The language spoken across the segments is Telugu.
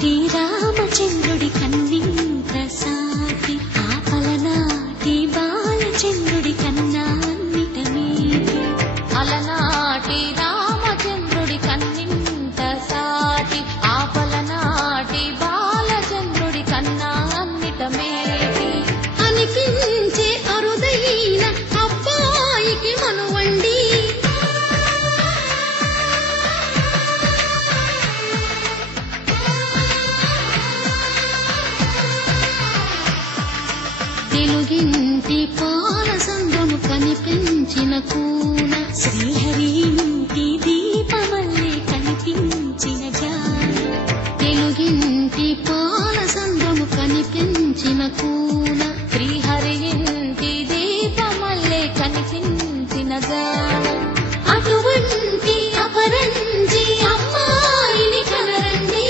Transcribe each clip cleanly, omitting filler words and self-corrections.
అలనాటి రామచంద్రుడి కన్నింత సాటి ఆపలనాటి బాలచంద్రుడి కన్నా అన్నిట మీది. అలనాటి రామచంద్రుడి కన్నింత సాటి ఆపలనాటి బాలచంద్రుడి కన్నా అన్నిట మేటి అనిపించే అరుదైన అబ్బాయికి మనువండి. తెలుగింటి పాలసంద్రము కనిపించిన కూన శ్రీహరి ఇంటి దీపమల్లే కనిపించిన జాన. తెలుగింటి పాలసంద్రము కనిపించిన కూన శ్రీహరి ఇంటి దీపమల్లే కనిపించిన జాన. అటువంటి అపరంజి అమ్మాయిని కనరండి.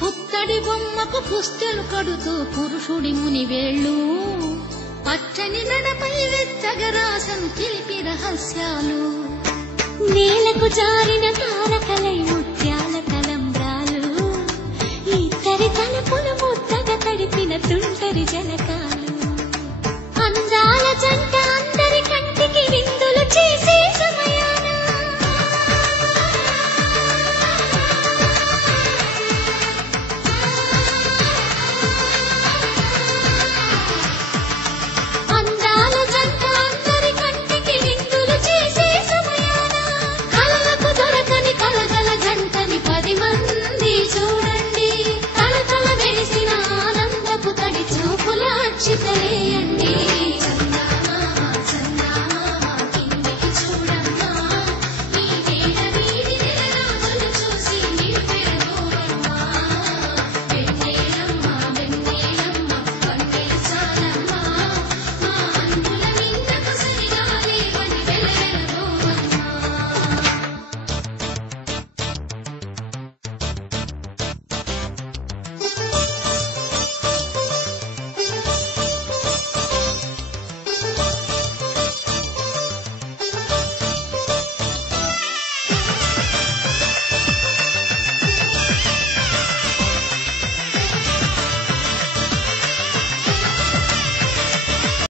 పుత్తడి బొమ్మకు పుస్తెలు కడుతూ పురుషుడి ముని వేళ్ళు పచ్చని నడపై వెచ్చగరాసను చిలిపి రహస్యాలు నేలకు జారిన తారకలై ముత్యాలు.